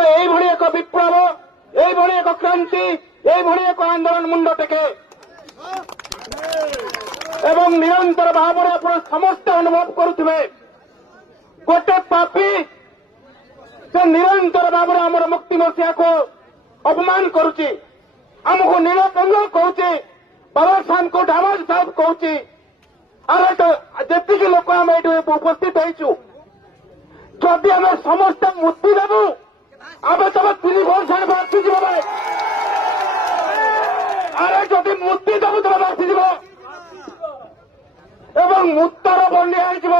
ଯେତେବେଳେ ଏଇଭଳି ଏକ ବିପ୍ଳବ, ଏଇଭଳି ଏକ କ୍ରାନ୍ତି, ଏଇଭଳି ଏକ ଆନ୍ଦୋଳନ ମୁଣ୍ଡ ଟେକେ ଏବଂ ନିରନ୍ତର ଭାବରେ ଆପଣ ସମସ୍ତେ ଅନୁଭବ କରୁଥିବେ ଗୋଟେ ପାପୀ ସେ ନିରନ୍ତର ଭାବରେ ଆମର ମୁକ୍ତି ମସିହାକୁ ଅପମାନ କରୁଛି, ଆମକୁ ନିରପେକ୍ଷ କହୁଛି, ବାବା ସାହେବଙ୍କୁ ଡାମେଜ ସାହେବ କହୁଛି। ଆରେ ଯେତିକି ଲୋକ ଆମେ ଏଠି ଉପସ୍ଥିତ ହେଇଛୁ, ଯଦି ଆମେ ସମସ୍ତେ ମୁକ୍ତି ଦେବୁ ଆମେ ତମେ 3 ବର୍ଷ ବାସିଯିବ ଭାଇ। ଆରେ ଯଦି ମୁକ୍ତି ଦେବୁ ତମେ ବାସିଯିବ ଏବଂ ମୁକ୍ତର ବନ୍ୟା ହେଇଯିବ।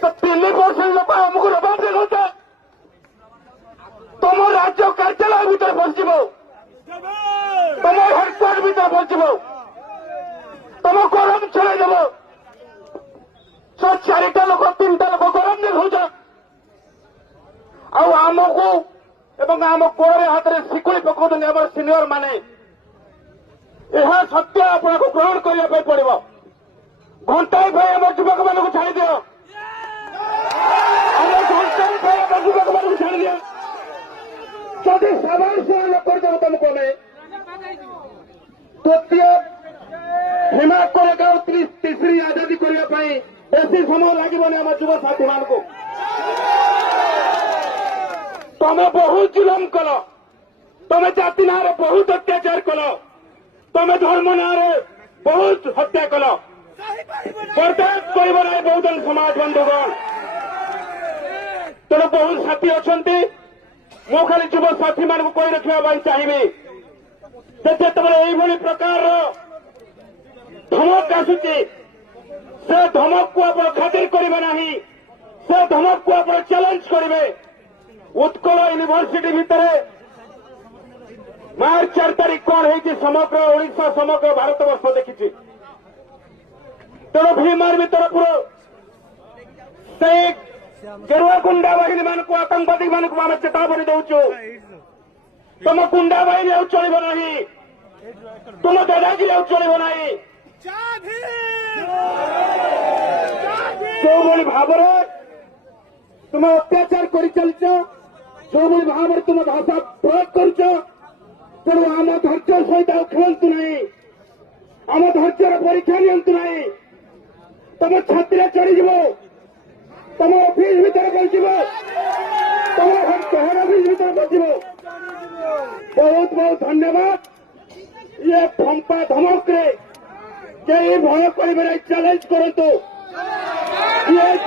ତ 3% ଲୋକ ଆମକୁ ରବାବ ଦେଖୁଛେ, ତମ ରାଜ୍ୟ କାର୍ଯ୍ୟାଳୟ ଭିତରେ ପଶିଯିବ, ତମ ହେଡକ୍ୱାର୍ଟର ଭିତରେ ପଶିଯିବ, ତମ ଗରମ ଛଡ଼େଇଦେବ। 4ଟା ଲୋକ 3ଟା ଲୋକ ଗରମ ଦେଖାଉଛ ଆଉ ଆମକୁ ଏବଂ ଆମ ଗୋଡ଼ରେ ହାତରେ ଶିକୁଳି ପକାଉଛନ୍ତି ଆମର ସିନିୟର ମାନେ। ଏହା ସତ୍ୟ ଆପଣଙ୍କୁ ଗ୍ରହଣ କରିବା ପାଇଁ ପଡ଼ିବ। ଘଣ୍ଟାଏ ପାଇଁ ଆମ ଯୁବକମାନଙ୍କୁ ଛାଡ଼ିଦିଅ, ଆମ ଘଣ୍ଟାଏ ପାଇଁ ଆମ ଯୁବକମାନଙ୍କୁ ଛାଡ଼ିଦିଅ। ଯଦି ସାବାସ ନ କରିଦେବ ତମକୁ ଆମେ ତୃତୀୟ ହିମାଚଳ ଏକାଉ 3ରୀ ଆଜାଦି କରିବା ପାଇଁ ବେଶୀ ସମୟ ଲାଗିବନି ଆମ ଯୁବ ସାଥୀମାନଙ୍କୁ। ତମେ ବହୁତ ଜୁଲମ କଲ, ତମେ ଜାତି ନାଁରେ ବହୁତ ଅତ୍ୟାଚାର କଲ, ତମେ ଧର୍ମ ନାଁରେ ବହୁତ ହତ୍ୟା କଲ। ବରଦାସ୍ତ କରିବ ନାହିଁ ବହୁଜନ ସମାଜ ବନ୍ଧୁଗଣ। ତେଣୁ ବହୁତ ସାଥୀ ଅଛନ୍ତି, ମୁଁ ଖାଲି ଯୁବ ସାଥୀମାନଙ୍କୁ କହି ରଖିବା ପାଇଁ ଚାହିଁବି ଯେ ଯେତେବେଳେ ଏଇଭଳି ପ୍ରକାରର ଧମକ ଆସୁଛି ସେ ଧମକକୁ ଆପଣ ଖାତିର କରିବେ ନାହିଁ, ସେ ଧମକକୁ ଆପଣ ଚ୍ୟାଲେଞ୍ଜ କରିବେ। ଉତ୍କଳ ୟୁନିଭର୍ସିଟି ଭିତରେ ମାର୍ଚ୍ଚ 4 ତାରିଖ କଣ ହେଇଛି ସମଗ୍ର ଓଡ଼ିଶା ସମଗ୍ର ଭାରତବର୍ଷ ଦେଖିଛି। ତେଣୁ ଭୀମ ଆର୍ମି ତରଫରୁ ସେ ଗେରୁଆ ଗୁଣ୍ଡା ବାହିନୀ ମାନଙ୍କୁ ଆତଙ୍କବାଦୀ ମାନଙ୍କୁ ଆମେ ଚେତାବନୀ ଦେଉଛୁ, ତମ ଗୁଣ୍ଡା ବାହିନୀ ଆଉ ଚଳିବ ନାହିଁ, ତୁମ ଦାଦାଗିରି ଆଉ ଚଳିବ ନାହିଁ। ଯେଉଁଭଳି ଭାବରେ ତୁମେ ଅତ୍ୟାଚାର କରିଚାଲିଛ, ଯେଉଁଭଳି ଭାବରେ ତୁମ ଭାଷା ପ୍ରୟୋଗ କରୁଛ, ତେଣୁ ଆମ ଧୈର୍ଯ୍ୟ ସହିତ ଆଉ ଖେଳନ୍ତୁ ନାହିଁ, ଆମ ଧୈର୍ଯ୍ୟର ପରୀକ୍ଷା ନିଅନ୍ତୁ ନାହିଁ। ତମ ଛାତିରେ ଚଢ଼ିଯିବ, ତମ ଅଫିସ ଭିତରେ ପହଞ୍ଚିବ, ତମ ହେଡ ଅଫିସ ଭିତରେ ପହଞ୍ଚିବ। ବହୁତ ବହୁତ ଧନ୍ୟବାଦ। ଇଏ ଫମ୍ପା ଧମକରେ କେହି ଭୟ କରିବେ ନାହିଁ, ଚ୍ୟାଲେଞ୍ଜ କରନ୍ତୁ।